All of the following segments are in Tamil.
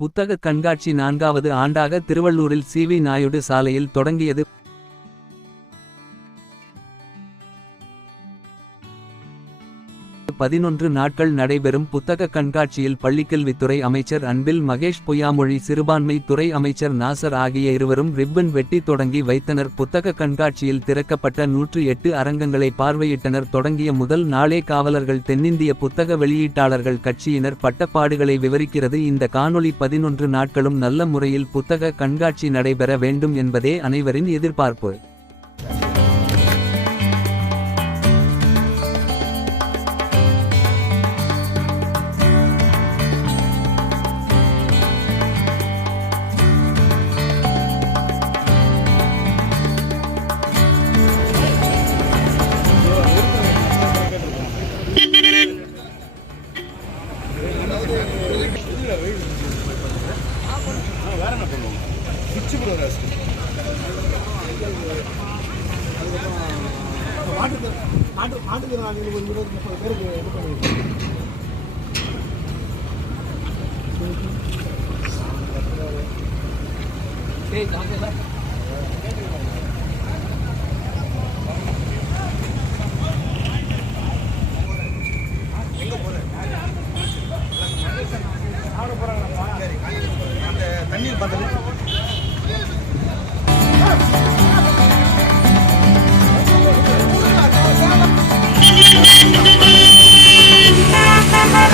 புத்தக கண்காட்சி நான்காவது ஆண்டாக திருவள்ளூரில் சிவி நாயுடு சாலையில் தொடங்கியது. பதினொன்று நாட்கள் நடைபெறும் புத்தக கண்காட்சியில் பள்ளிக்கல்வித்துறை அமைச்சர் அன்பில் மகேஷ் பொய்யாமொழி சிறுபான்மை துறை அமைச்சர் நாசர் ஆகிய இருவரும் ரிப்பன் வெட்டி தொடங்கி வைத்தனர். புத்தக கண்காட்சியில் திறக்கப்பட்ட நூற்று எட்டு அரங்கங்களை பார்வையிட்டனர். தொடங்கிய முதல் நாளே காவலர்கள் தென்னிந்திய புத்தக வெளியீட்டாளர்கள் கட்சியினர் பட்டப்பாடுகளை விவரிக்கிறது. இந்த காணொளி பதினொன்று நாட்களும் நல்ல முறையில் புத்தக கண்காட்சி நடைபெற வேண்டும் என்பதே அனைவரின் எதிர்பார்ப்பு. மாற்றுத்திறனாளிகள் ஒரு இருபது முப்பது பேருக்கு இது பண்ணியிருக்கோம் தண்ணீர் பந்தல்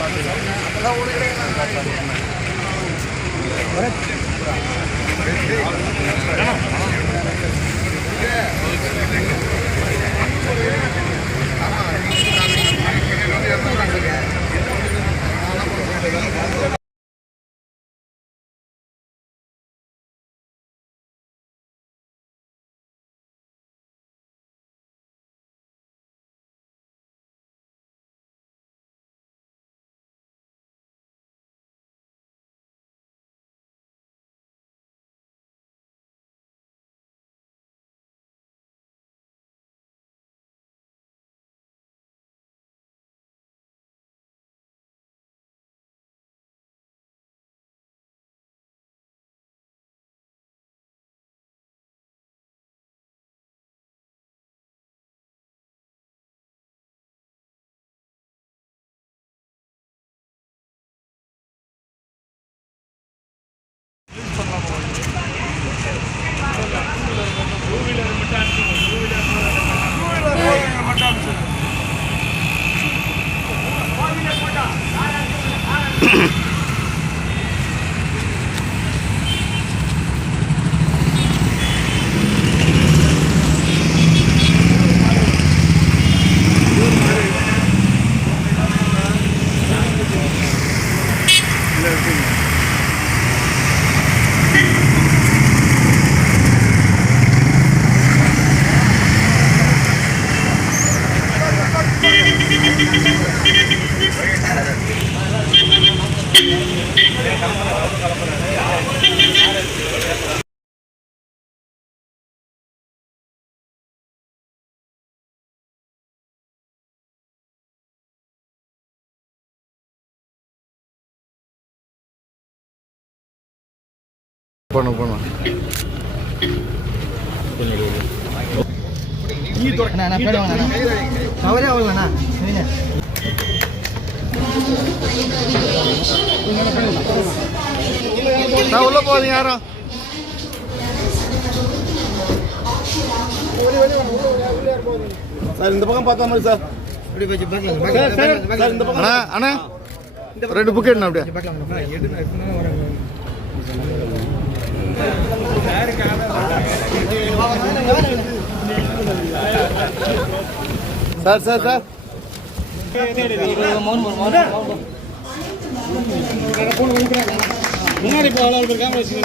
பார்த்துக்கலாம் பண்ணும் பண்ணும் அண்ணா அண்ணா பேர் வாங்க அண்ணா. கவரே ஆகலண்ணா. நான் உள்ள போகுது யாரும் சார் இந்த பக்கம் பார்த்தா மாதிரி சார். இந்த பக்கம். அண்ணா அண்ணா. ரெண்டு புக் அப்படியே. சார். Sir sir. முன்னாடி இப்போ அவ்வளோ கேமரா வச்சு